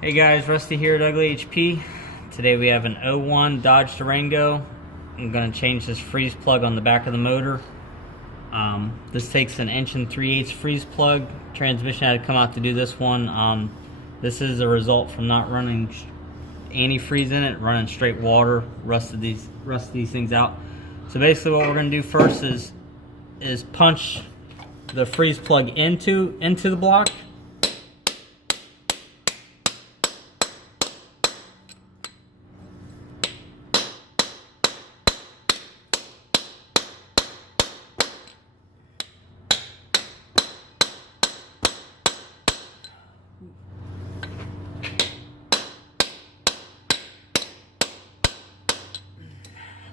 Hey guys, Rusty here at Ugly HP. Today we have an 01 Dodge Durango. I'm going to change this freeze plug on the back of the motor. This takes an 1 3/8" freeze plug. Transmission had to come out to do this one. This is a result from not running antifreeze in it, running straight water, rusted these things out. So basically what we're going to do first is punch the freeze plug into the block.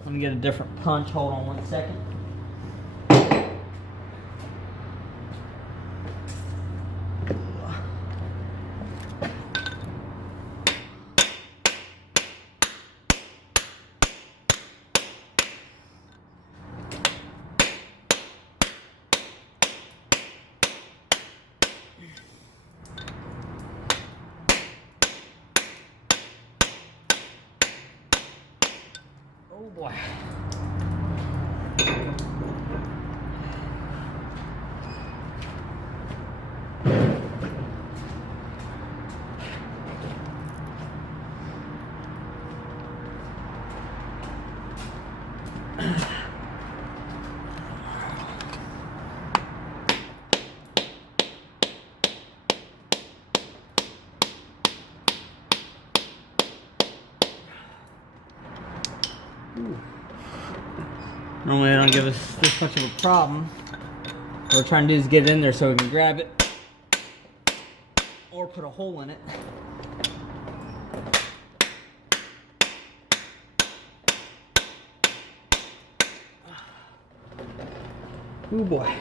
Let me get a different punch. Hold on 1 second. Oh boy. Normally they don't give us this much of a problem. What we're trying to do is get it in there so we can grab it or put a hole in it. Oh boy.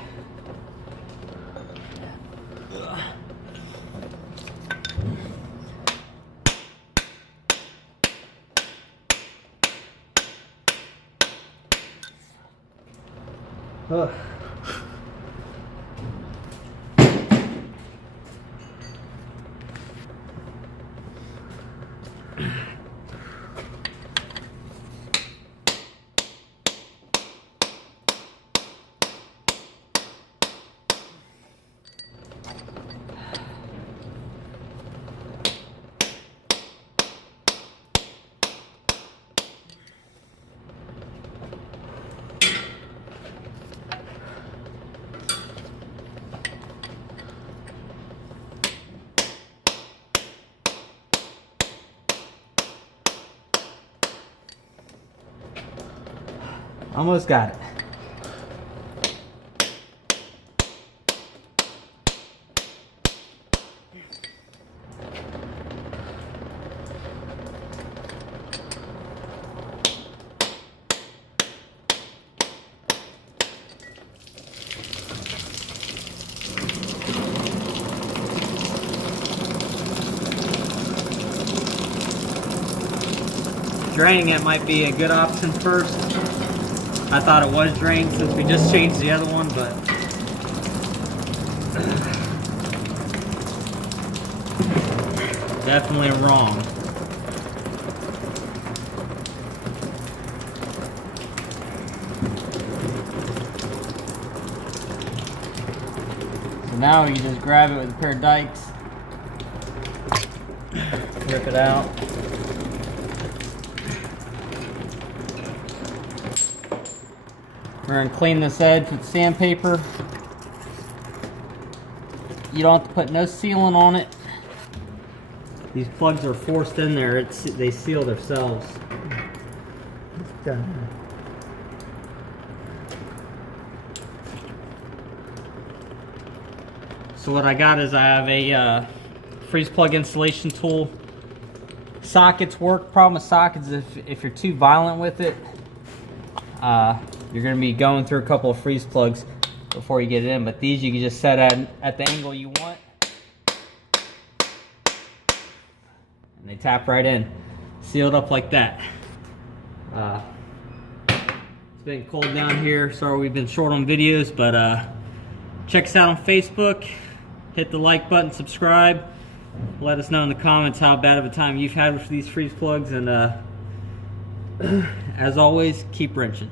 Ugh. Almost got it. Draining it might be a good option first. I thought it was drained since we just changed the other one, but definitely wrong. So now you just grab it with a pair of dikes, rip it out. We're going to clean this edge with sandpaper. You don't have to put no sealant on it. These plugs are forced in there. They seal themselves. It's done. So what I got is I have a freeze plug installation tool. Sockets work. Problem with sockets is if you're too violent with it, you're going to be going through a couple of freeze plugs before you get it in. But these you can just set at the angle you want. And they tap right in. Sealed up like that. It's been cold down here. Sorry we've been short on videos, but check us out on Facebook. Hit the like button, subscribe. Let us know in the comments how bad of a time you've had with these freeze plugs, and as always, keep wrenching.